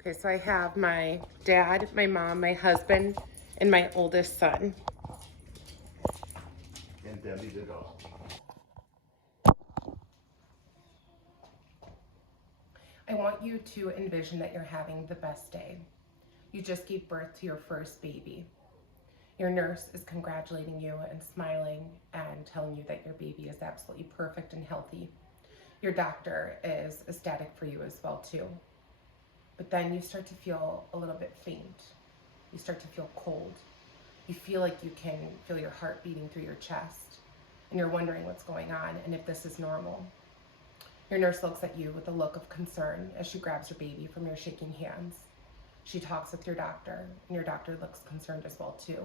Okay, so I have my dad, my mom, my husband, and my oldest son. And Debbie the dog. I want you to envision that you're having the best day. You just gave birth to your first baby. Your nurse is congratulating you and smiling and telling you that your baby is absolutely perfect and healthy. Your doctor is ecstatic for you as well too. But then you start to feel a little bit faint. You start to feel cold. You feel like you can feel your heart beating through your chest, and you're wondering what's going on and if this is normal. Your nurse looks at you with a look of concern as she grabs your baby from your shaking hands. She talks with your doctor, and your doctor looks concerned as well too.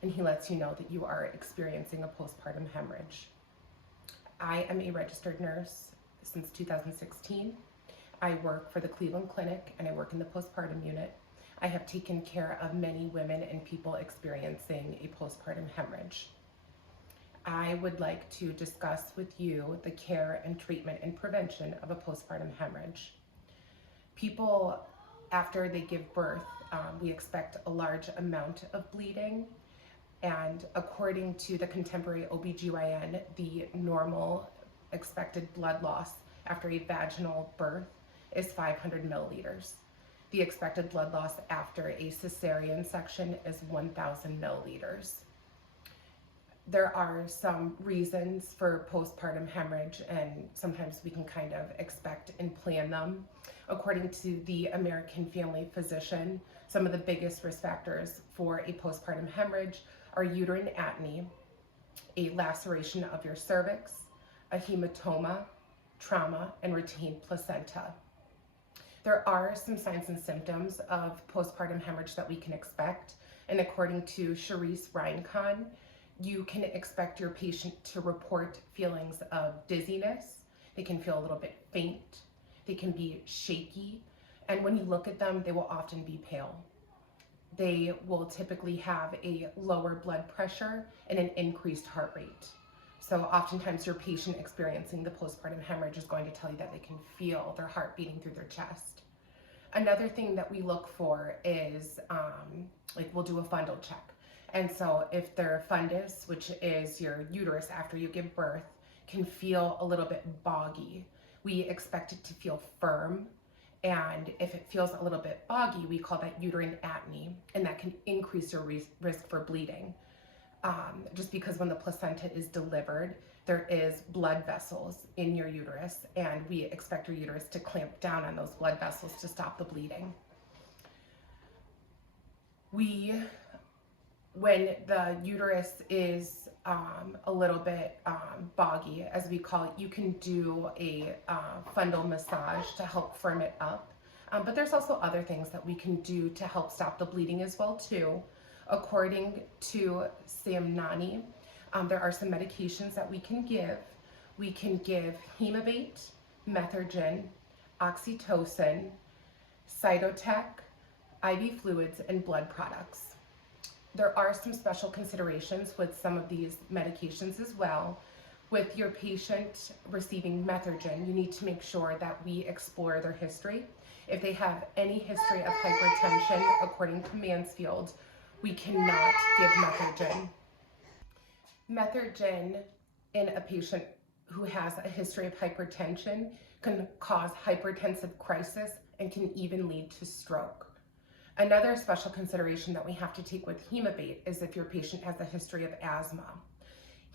And he lets you know that you are experiencing a postpartum hemorrhage. I am a registered nurse since 2016. I work for the Cleveland Clinic and I work in the postpartum unit. I have taken care of many women and people experiencing a postpartum hemorrhage. I would like to discuss with you the care and treatment and prevention of a postpartum hemorrhage. People, after they give birth, we expect a large amount of bleeding. And according to the contemporary OBGYN, the normal expected blood loss after a vaginal birth is 500 milliliters. The expected blood loss after a cesarean section is 1,000 milliliters. There are some reasons for postpartum hemorrhage, and sometimes we can kind of expect and plan them. According to the American Family Physician, some of the biggest risk factors for a postpartum hemorrhage are uterine atony, a laceration of your cervix, a hematoma, trauma, and retained placenta. There are some signs and symptoms of postpartum hemorrhage that we can expect, and according to Charisse Reinkon, you can expect your patient to report feelings of dizziness. They can feel a little bit faint. They can be shaky, and when you look at them, they will often be pale. They will typically have a lower blood pressure and an increased heart rate. So oftentimes your patient experiencing the postpartum hemorrhage is going to tell you that they can feel their heart beating through their chest. Another thing that we look for is, we'll do a fundal check. And so if their fundus, which is your uterus after you give birth, can feel a little bit boggy, we expect it to feel firm. And if it feels a little bit boggy, we call that uterine atony, and that can increase your risk for bleeding. Just because when the placenta is delivered, there is blood vessels in your uterus, and we expect your uterus to clamp down on those blood vessels to stop the bleeding. When the uterus is a little bit boggy, as we call it, you can do a fundal massage to help firm it up. But there's also other things that we can do to help stop the bleeding as well too. According to Sam Nani, there are some medications that we can give. We can give Hemabate, Methergin, Oxytocin, Cytotec, IV fluids, and blood products. There are some special considerations with some of these medications as well. With your patient receiving Methergin, you need to make sure that we explore their history. If they have any history of hypertension, according to Mansfield, we cannot give Methergin. Methergin in a patient who has a history of hypertension can cause hypertensive crisis and can even lead to stroke. Another special consideration that we have to take with Hemabate is if your patient has a history of asthma.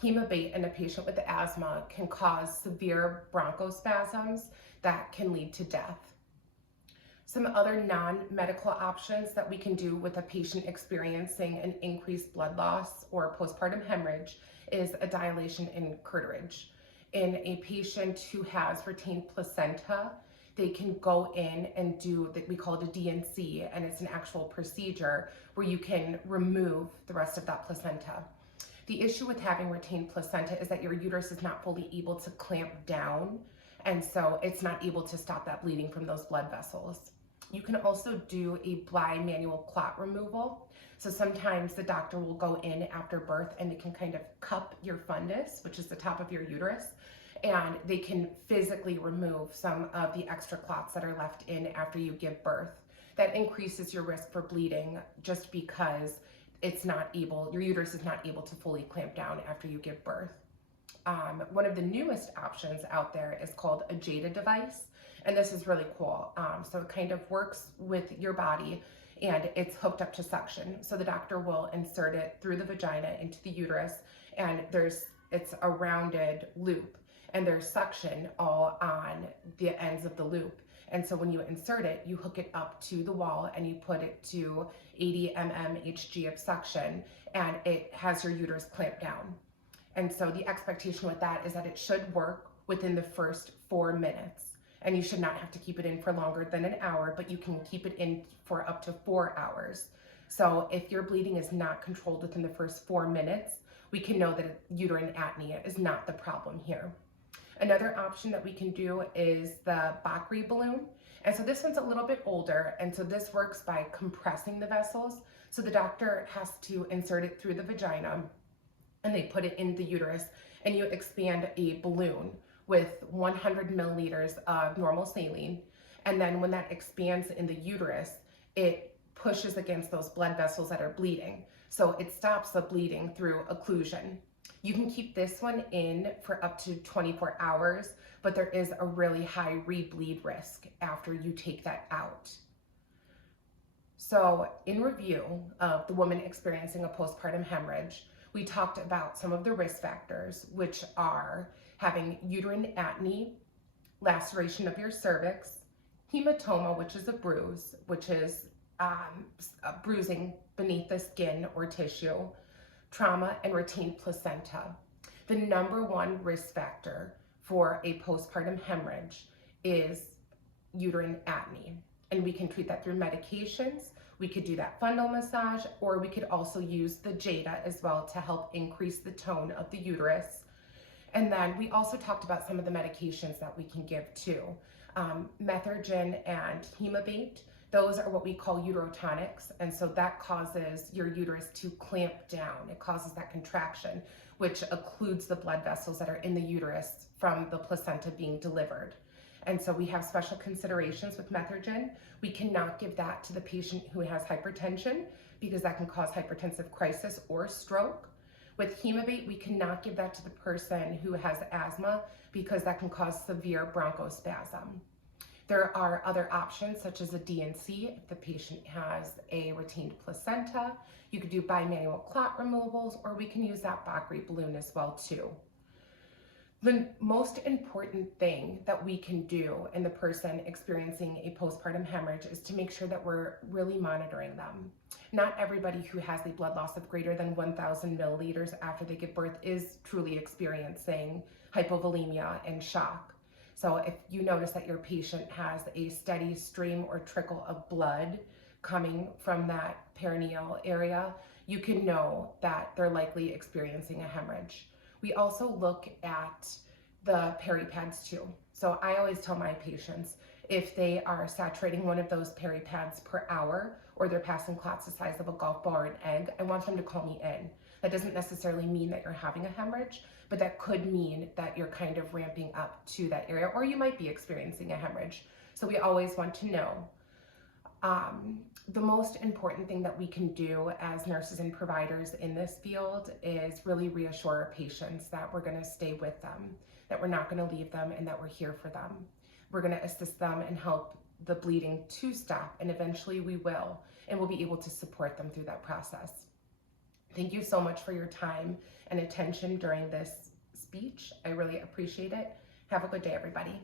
Hemabate in a patient with asthma can cause severe bronchospasms that can lead to death. Some other non-medical options that we can do with a patient experiencing an increased blood loss or postpartum hemorrhage is a dilation in curtilage. In a patient who has retained placenta, they can go in and do we call it a D&C, and it's an actual procedure where you can remove the rest of that placenta. The issue with having retained placenta is that your uterus is not fully able to clamp down, and so it's not able to stop that bleeding from those blood vessels. You can also do a bimanual clot removal. So sometimes the doctor will go in after birth and they can kind of cup your fundus, which is the top of your uterus, and they can physically remove some of the extra clots that are left in after you give birth. that increases your risk for bleeding just because your uterus is not able to fully clamp down after you give birth. One of the newest options out there is called a Jada device, and this is really cool. So it kind of works with your body, and it's hooked up to suction. So the doctor will insert it through the vagina into the uterus, and it's a rounded loop, and there's suction all on the ends of the loop. And so when you insert it, you hook it up to the wall and you put it to 80 mmHg of suction, and it has your uterus clamped down. And so the expectation with that is that it should work within the first 4 minutes. And you should not have to keep it in for longer than an hour, but you can keep it in for up to 4 hours. So if your bleeding is not controlled within the first 4 minutes, we can know that uterine apnea is not the problem here. Another option that we can do is the Bakri balloon. And so this one's a little bit older, and so this works by compressing the vessels. So the doctor has to insert it through the vagina, and they put it in the uterus, and you expand a balloon with 100 milliliters of normal saline. And then when that expands in the uterus, it pushes against those blood vessels that are bleeding. So it stops the bleeding through occlusion. You can keep this one in for up to 24 hours, but there is a really high rebleed risk after you take that out. So in review of the woman experiencing a postpartum hemorrhage, we talked about some of the risk factors, which are having uterine atony, laceration of your cervix, hematoma, which is a bruise, which is a bruising beneath the skin or tissue, trauma, and retained placenta. The number one risk factor for a postpartum hemorrhage is uterine atony, and we can treat that through medications. We could do that fundal massage, or we could also use the Jada as well to help increase the tone of the uterus. And then we also talked about some of the medications that we can give too. Methergin and hemabate, those are what we call uterotonics. And so that causes your uterus to clamp down. It causes that contraction, which occludes the blood vessels that are in the uterus from the placenta being delivered. And so we have special considerations with Methergin. We cannot give that to the patient who has hypertension because that can cause hypertensive crisis or stroke. With Hemabate, we cannot give that to the person who has asthma because that can cause severe bronchospasm. There are other options such as a DNC if the patient has a retained placenta. You could do bimanual clot removals, or we can use that Bakri balloon as well too. The most important thing that we can do in the person experiencing a postpartum hemorrhage is to make sure that we're really monitoring them. Not everybody who has a blood loss of greater than 1,000 milliliters after they give birth is truly experiencing hypovolemia and shock. So if you notice that your patient has a steady stream or trickle of blood coming from that perineal area, you can know that they're likely experiencing a hemorrhage. We also look at the peripads too. So I always tell my patients, if they are saturating one of those peripads per hour, or they're passing clots the size of a golf ball or an egg, I want them to call me in. That doesn't necessarily mean that you're having a hemorrhage, but that could mean that you're kind of ramping up to that area, or you might be experiencing a hemorrhage. So we always want to know. The most important thing that we can do as nurses and providers in this field is really reassure our patients that we're going to stay with them, that we're not going to leave them, and that we're here for them. We're going to assist them and help the bleeding to stop, and eventually we will, and we'll be able to support them through that process. Thank you so much for your time and attention during this speech. I really appreciate it. Have a good day, everybody.